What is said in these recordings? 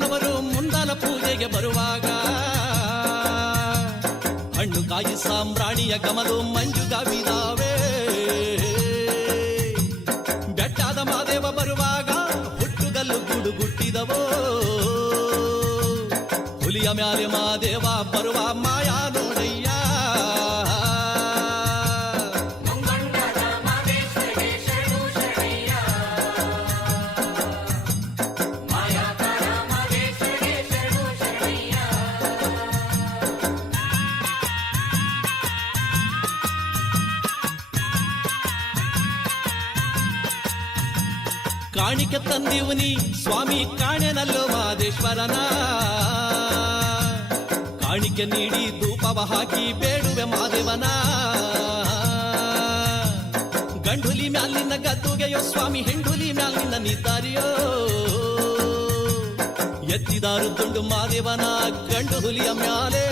ಮಾನವರು ಮುಂದಾಲ ಪೂಜೆಗೆ ಬರುವಾಗ ಹಣ್ಣು ಕಾಯಿ ಸಾಂಬ್ರಾಣಿಯ ಗಮಲು ಮಂಜುಗಾವಿದಾವೆ. ಬೆಟ್ಟಾದ ಮಾದೇವ ಬರುವಾಗ ಹುಟ್ಟುಗಲ್ಲು ಗುಡುಗುಟ್ಟಿದವೋ. ಹುಲಿಯ ಮ್ಯಾಲೆ ಮಾದೇವ ಬರುವ ಮಾಯಾ ನೋಡಯ್ಯ. ಕಾಣಿಕೆ ತಂದಿವುನಿ ಸ್ವಾಮಿ ಕಾಣೆನಲ್ಲೋ ಮಾದೇಶ್ವರನ. ಕಾಣಿಕೆ ನೀಡಿ ಧೂಪವ ಹಾಕಿ ಬೇಡುವೆ ಮಾದೇವನ. ಗಂಡುಲಿ ಮ್ಯಾಲಿನ ಗದ್ದುಗೆಯೋ ಸ್ವಾಮಿ ಹೆಂಡುಲಿ ಮ್ಯಾಲಿನ ನಿದ್ದಾರಿಯೋ. ಎತ್ತಿದಾರು ದುಂಡು ಮಾದೇವನ ಗಂಡು ಹುಲಿಯ ಮ್ಯಾಲೆ.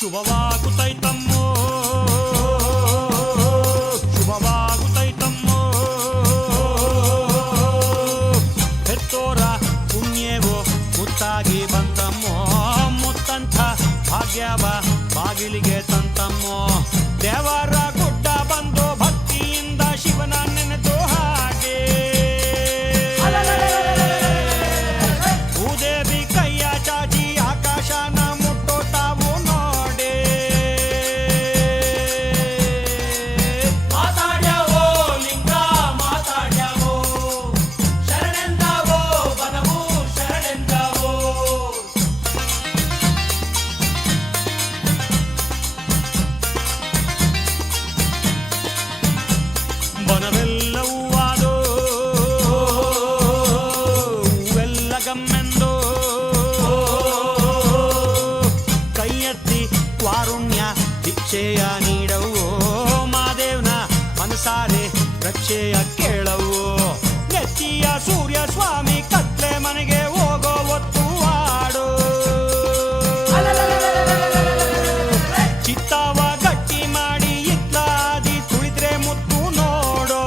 ಶುಭವಾಗುತ್ತೈತಮ್ಮೋ ಶುಭವಾಗುತ್ತೈತಮ್ಮೋ. ಹೆತ್ತೋರ ಪುಣ್ಯವೋ ಮುತ್ತಾಗಿ ಬಂತಮ್ಮೋ. ಮುತ್ತಂಥ ಭಾಗ್ಯವ ಬಾಗಿಲಿಗೆ ತಂತಮ್ಮೋ. ದೇವರ ಗುಡ್ಡ ಬಂದು ಭಕ್ತಿಯಿಂದ ಶಿವನ ನೆನೆದು ಹಾಗೆ. ಭೂದೇವಿ ಕೈಯ ಚಾಚಿ ಆಕಾಶನ ಭಿಕ್ಷೆಯ ನೀಡವು. ಮಾದೇವ್ನ ಮನಸಾರೆ ರಕ್ಷೆಯ ಕೇಳವು. ನೆತ್ತಿಯ ಸೂರ್ಯ ಸ್ವಾಮಿ ಕತ್ಲೆ ಮನೆಗೆ ಹೋಗೋ ಒತ್ತು ಆಡು. ಚಿತ್ತವ ಗಟ್ಟಿ ಮಾಡಿ ಇತ್ಲಾದಿ ತುಳಿದ್ರೆ ಮುತ್ತು ನೋಡೋ.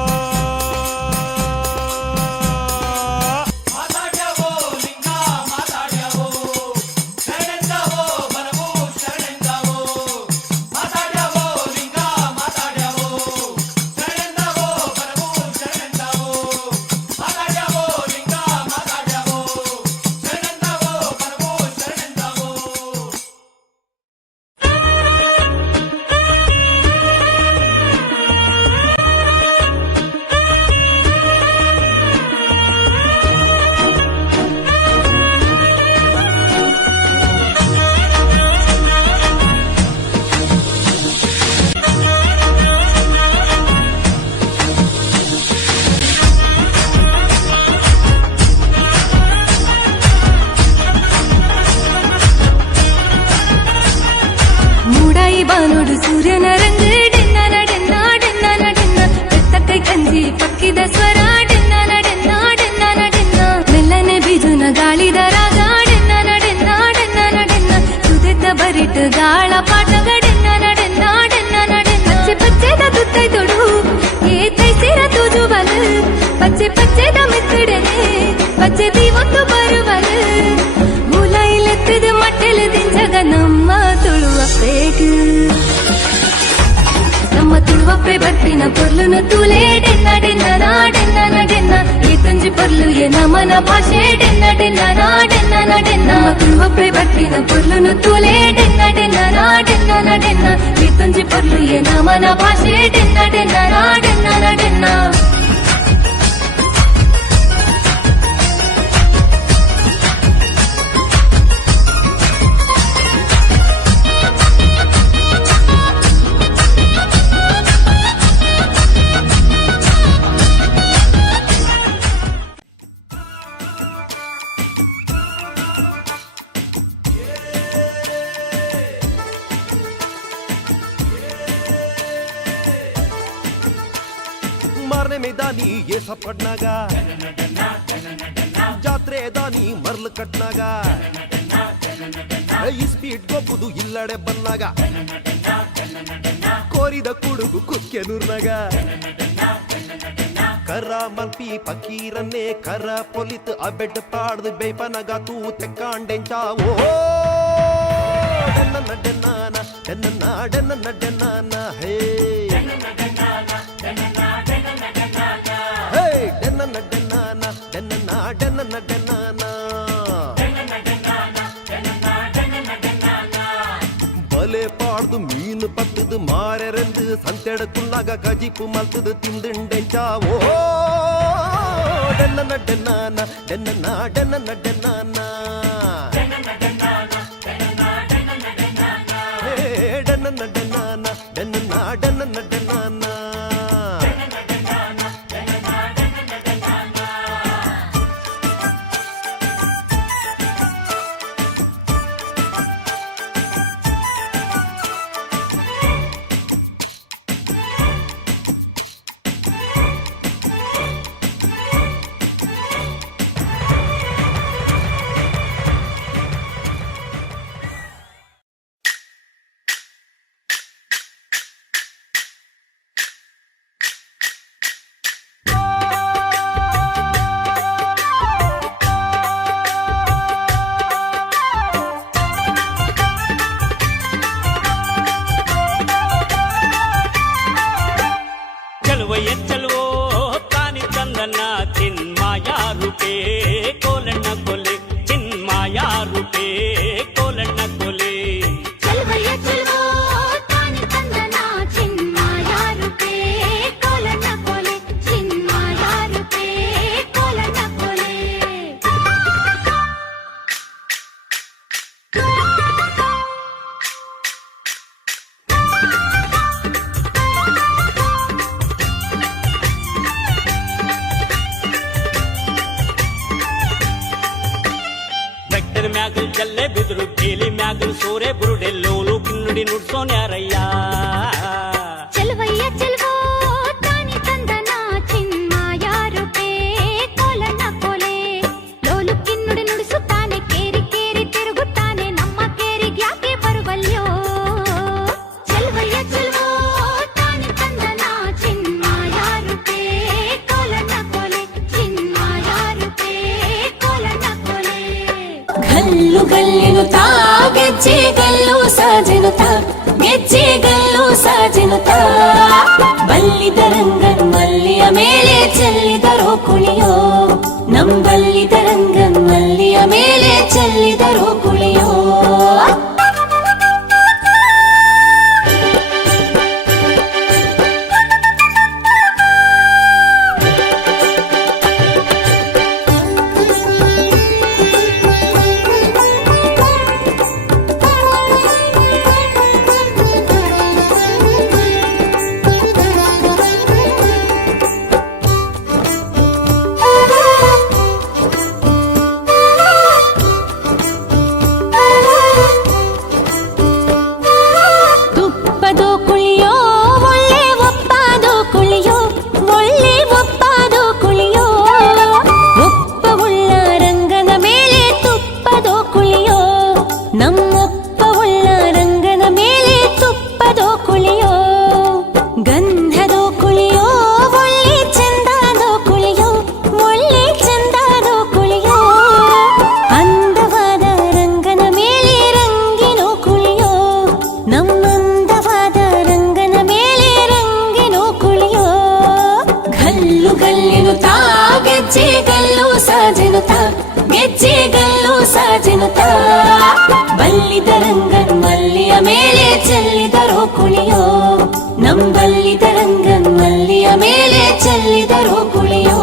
ಬಾನುಡು ಸೂರ್ಯನ ರಂಗ ಡೆನ್ನ ಡೆನ್ನ ಡೆನ್ನ ಡೆನ್ನ. ಬೆತ್ತಕ್ಕೈ ಕಂಜಿ ಪಕ್ಕಿದ ಸ್ವರ ಡೆನ್ನ ಡೆನ್ನ ಡೆನ್ನ ಡೆನ್ನ. ಮೆಲ್ಲನೆ ಬಿಜುನ ಗಾಳಿದ ರಾಗ ಡೆನ್ನ ಡೆನ್ನ ಡೆನ್ನ ಡೆನ್ನ. ಸುದೆದ್ದ ಬರಿಟ್ ಗಾಳ ಪಾಠಗ ಡೆನ್ನ ಡೆನ್ನ ಡೆನ್ನ ಡೆನ್ನ. ಪಚ್ಚೆ ಪಚ್ಚೆದ ತುತ್ತೈ ತೊಡು ಏ ತೈಸಿರ ತುಜು ಬಲ್. ಪಚ್ಚೆ ಪಚ್ಚೆದ ಮೆತ್ತಡೆನೆ ಪಚ್ಚೆ ದೀವೊಂದು ಬರುವಲ್. ಮೂಲ ಇಲೆತ್ತದ ಮಟ್ಟೆಲೆ ದಿಂಜಗ ನಮ್ಮ ತುಳುವ ಪೇಟು. ನಮ್ಮ ತುಳುವಪ್ಪೆ ಬರ್ಪಿನ ಪೊರ್ಲುನ ತೂಲೆ ಡೆನ್ನ ಡೆನ್ನ ಡೆನ್ನ ಡೆನ್ನ. ಈ ತಂಜಿ ಪೊರ್ಲು ಎ ನಮನ ಭಾಷೆ ಡೆನ್ನ ಡೆನ್ನ ಡೆನ್ನ ಡೆನ್ನ. ನಮ್ಮ ತುಳುವಪ್ಪೆ ಬರ್ಪಿನ ಪೊರ್ಲುನ ತೂಲೆ ಡೆನ್ನ ಡೆನ್ನ ಡೆನ್ನ ಡೆನ್ನ. ಈ ತಂಜಿ ಪೊರ್ಲು ಎ ನಮನ ಭಾಷೆ ಡೆನ್ನ ಡೆನ್ನ ಡೆನ್ನ ಡೆನ್ನ. ಮಾರನೆ ಮೇದಾನಿ ಏಸ ಪಡ್ನಾಗ ಜಾತ್ರೆ ದಾನಿ ಮರ್ಲು ಕಟ್ನಾಗ ಈ ಸ್ಪೀಡ್ ಗೊಬ್ಬುದು ಇಲ್ಲಡೆ ಬನ್ನಾಗ ಕೋರಿದ ಕುಡುಗು ಕುಕ್ಕೆನೂರ್ನಾಗ ಕರ ಮಲ್ಪಿ ಪಕೀರನ್ನೇ ಕರ ಪೊಲಿತ್ ಅಬೆಡ್ ಪಾಡ್ದು ಬೇಪನಗ ತೂ ತೆಕ್ಕಾಂಡೆಂಚಾವೋ ಡೆನ್ನ ಡೆನ್ನಾನ ಡೆನ್ನ ಡೆನ್ನ ಡೆನ್ನಾನ ಹೇ ಡೆನ್ನ ಡೆನ್ನಾನ ಡೆನ್ನ ಡೆನ್ನ ಡೆನ್ನಾನ ಬಲೆ ಪಾಡ್ದು ಮೀನು ಪತ್ತದು ಮಾರೆರೆಂದು ಸಂತೆಡಕುಳ್ಳಾಗ ಕಜಿಪು ಮಲ್ತದು ತಿಂದುಂಡೆಂಚಾವೋ ಡೆನ್ನ ಡೆನ್ನಾನ ಡೆನ್ನ ಡೆನ್ನ ಡೆನ್ನಾನ ಡೆನ್ನ ಡೆನ್ನಾನ ಡೆನ್ನ ಡೆನ್ನ ಡೆನ್ನಾನ ಜಲ್ಲೆ ಬಿದ್ರು ಬೇಲಿ ಮ್ಯಾಗಲ್ ಸೋರೆ ಬುರುಡೆಲ್ಲೋಲು ಕಿನ್ನುಡಿ ನುಡ್ಸೋನ್ಯಾರಯ್ಯ ಚೆಲುವಯ್ಯ ಚೆಲುವೋ ತಾನಿ ತಂದನ ಚಿನ್ಮಾಯ ರೂಪೇ ಕೋಲಣ್ಣ ಕೋಲೆ ಲೋಲು ಕಿನ್ನುಡಿ ನುಡಿಸುತ್ತಾನೆ ಕೇರಿ ಕೇರಿ ತಿರುಗುತ್ತಾನೆ ನಮ್ಮ ಕೇರಿಗೆ ಯಾಕೆ ಬರುವಲ್ಯೋ ಚೆಲುವಯ್ಯ ಚೆಲುವೋ ತಾನಿ ತಂದನ ಚಿನ್ಮಾಯ ರೂಪೇ ಕೋಲಣ್ಣ ಕೋಲೆ ಚಿನ್ಮಾಯ ರೂಪೇ ಕೋಲಣ್ಣ ಕೋಲೆ ಗಲ್ಲು ಗಲ್ಲಿನುತ್ತಾ ಗೆಜ್ಜೆ ಗಲ್ಲು ಸಾಜೆನುತ್ತಾ ಗೆಜ್ಜೆ ಗಲ್ಲು ಸಾಜೆನುತ್ತಾ ಬಲ್ಲಿದ ರಂಗನ್ ಮಲ್ಲಿಯ ಮೇಲೆ ಚೆಲ್ಲಿದರೋ ಕುಳಿಯೋ ನಂಬಲ್ಲಿದ ರಂಗನ್ ಮಲ್ಲಿಯ ಮೇಲೆ ಚೆಲ್ಲಿದರೋ ಕುಳಿಯೋ ಗೆಜ್ಜೆ ಗಲ್ಲು ಸಾಜೆನುತ್ತಾ ಬಲ್ಲಿದ ರಂಗನ್ ಮಲ್ಲಿಯ ಮೇಲೆ ಚೆಲ್ಲಿದರೋ ಕುಳಿಯೋ ನಂಬಲ್ಲಿದ ರಂಗನ್ ಮಲ್ಲಿಯ ಮೇಲೆ ಚೆಲ್ಲಿದರೋ ಕುಳಿಯೋ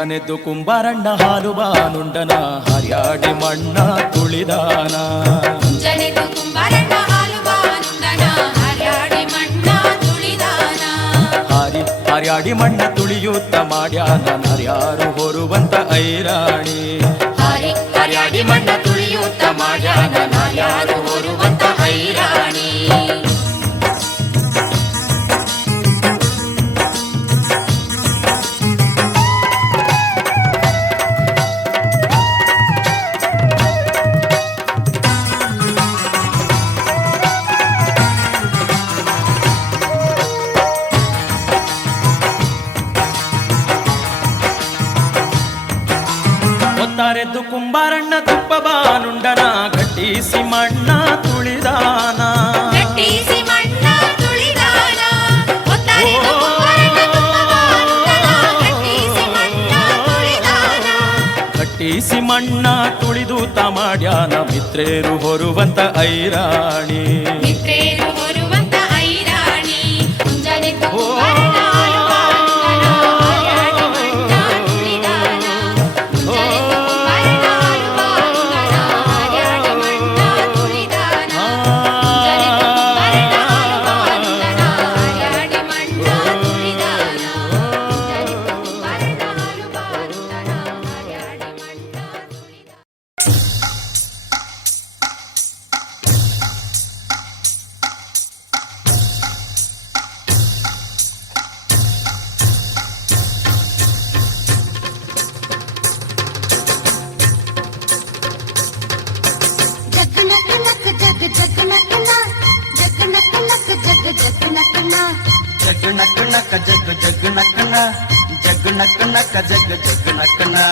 ಮುಂಜಾನೆದ್ದು ಕುಂಬಾರಣ್ಣ ಹಾಲು ಬಾನುಂಡನ ಹರ್ಯಾಡಿ ಮಣ್ಣ ತುಳಿದಾನ. ಜನೆದು ಕುಂಬಾರಣ್ಣ ಹಾಲು ಬಾನುಂಡನ ಹರ್ಯಾಡಿ ಮಣ್ಣ ತುಳಿದಾನ. ಹರ್ಯಾಡಿ ಮಣ್ಣ ತುಳಿಯುತ್ತ ಮಾಡ್ಯಾನ ನರ್ಯಾರು ಹೊರುವಂತ ಐರಾಣಿ. ಹರ್ಯಾಡಿ ಮಣ್ಣ ತುಳಿಯುತ್ತ ಮಾಡ್ಯಾನ ನರ್ಯಾರು ಹೊರುವಂತ ಐರಾಣಿ. ಒತ್ತಾರೆದ್ದು ಕುಂಬಾರಣ್ಣ ತುಪ್ಪ ಬಾನುಂಡನ ಗಟ್ಟಿಸಿ ಮಣ್ಣ ತುಳಿದಾನ. ಗಟ್ಟಿಸಿ ಮಣ್ಣ ತುಳಿದಾನ. ಒತ್ತಾರೆದ್ದು ಕುಂಬಾರಣ್ಣ ತುಪ್ಪ ಬಾನುಂಡನ ಗಟ್ಟಿಸಿ ಮಣ್ಣ ತುಳಿದಾನ. ಗಟ್ಟಿಸಿ ಮಣ್ಣ ತುಳಿದು ಮಾಡ್ಯಾನ ಮಿತ್ರೇರು ಹೊರುವಂತ ಐರಾಣಿ. ಮಿತ್ರೇರು ಹೊರುವಂತ ಐರಾಣಿ. ಮುಂಜಾನೆದ್ದು ಕುಂಬಾರಣ್ಣ ಹಾಲು ಬಾನುಂಡನ ಹರ್ಯಾಡಿ ಮಣ್ಣ ತುಳಿದಾನ. ಮುಂಜಾನೆದ್ದು ಕುಂಬಾರಣ್ಣ ಹಾಲು ಬಾನುಂಡನ ಹರ್ಯಾಡಿ ಮಣ್ಣ ತುಳಿದಾನ. ಮುಂಜಾನೆದ್ದು ಕುಂಬಾರಣ್ಣ ಹಾಲು ಬಾನುಂಡನ ಹರ್ಯಾಡಿ ಮಣ್ಣ ತುಳಿದಾನ. ಮುಂಜಾನೆದ್ದು ಕುಂಬಾರಣ್ಣ ಹಾಲು ಬಾನುಂಡನ ಹರ್ಯಾಡಿ ಮಣ್ಣ ತುಳಿದಾನ. जग नक नक जग जग नकना जग नक नक जग जग नकना.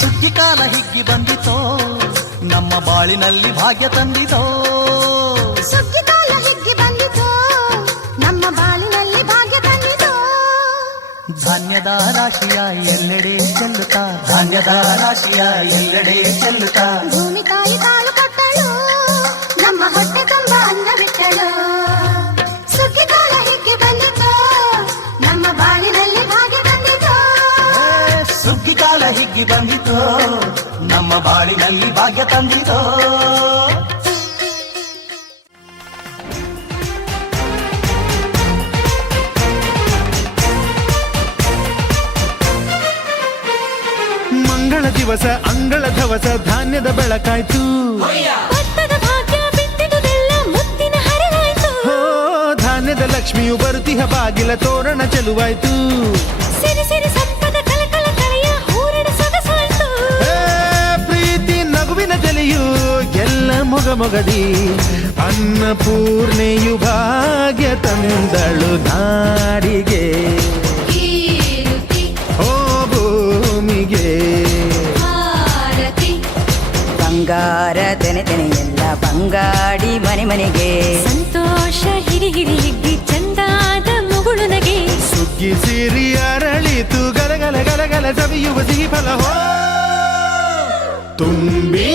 ಸುಗ್ಗಿ ಕಾಲ ಹಿಗ್ಗಿ ಬಂದಿತೋ ನಮ್ಮ ಬಾಳಿನಲ್ಲಿ ಭಾಗ್ಯ ತಂದಿತೋ. ಸುಗ್ಗಿ ಕಾಲ ಹಿಗ್ಗಿ ಬಂದಿತು ನಮ್ಮ ಬಾಳಿನಲ್ಲಿ ಭಾಗ್ಯ ತಂದಿತು. ಧಾನ್ಯದ ರಾಶಿಯ ಎಲ್ಲೆಡೆ ಚೆಲ್ಲುತ್ತಾ ಧಾನ್ಯದ ರಾಶಿಯ ಎಲ್ಲೆಡೆ ಚೆಲ್ಲುತ್ತಾ. ಭೂಮಿ ತಾಯಿ ಕಾಲು ಕೊಟ್ಟಳು ನಮ್ಮ ಹೊಟ್ಟೆ ತುಂಬ ಅನ್ನ ಬಿಟ್ಟಳು. ಸುಗ್ಗಿ ಕಾಲ ಹಿಗ್ಗಿ ಬಂದಿತು ನಮ್ಮ ಬಾಳಿನಲ್ಲಿ ಭಾಗ್ಯ ತಂದಿತು. ಸುಗ್ಗಿ ಕಾಲ ಹಿಗ್ಗಿ ಬಂದಿತೋ ನಮ್ಮ ಬಾಳಿನಲ್ಲಿ ಭಾಗ್ಯ ತಂದಿತೋ. ಮಂಗಳ ದಿವಸ ಅಂಗಳ ಧವಸ ಧಾನ್ಯದ ಬೆಳಕಾಯ್ತು. ಭತ್ತದ ಭಾಗ್ಯ ಬಿತ್ತಿದುದೆಲ್ಲ ಮುತ್ತಿನ ಹರವಾಯ್ತು. ಹೋ ಧಾನ್ಯದ ಲಕ್ಷ್ಮಿಯು ಬರುತಿಹ ಬಾಗಿಲ ತೋರಣ ಚೆಲುವಾಯ್ತು. ಸಿರಿ ಸಿರಿ ಸಂಪದ ಕಲಕಲ ಕಳೆಯ ಹೂರಣ ಸೊಗಸಾಯ್ತು. ಪ್ರೀತಿ ನಗುವಿನ ಜಲೆಯು ಎಲ್ಲ ಮೊಗ ಮೊಗದಿ ಅನ್ನಪೂರ್ಣೆಯು ಭಾಗ್ಯ ತಂದಳು ನಾಡಿಗೆ. ಕೀರುತಿ ಓ ಭೂಮಿಗೆ ಭಾರತಿ ಬಂಗಾರ ತೆನೆ ತೆನೆ ಎಲ್ಲ ಬಂಗಾಡಿ ಮನೆ ಮನೆಗೆ. ಸಂತೋಷ ಹಿರಿ ಹಿರಿ ಹಿಗ್ಗಿ ಚಂದಾದ ಮುಗುಳು ನಗೆ. ಸುಗ್ಗಿ ಸಿರಿ ಅರಳಿತು ಗಲಗಲ ಗಲಗಲ ಸವಿಯುವ ಸಿಹಿ ಫಲ ಹೋ ತುಂಬಿ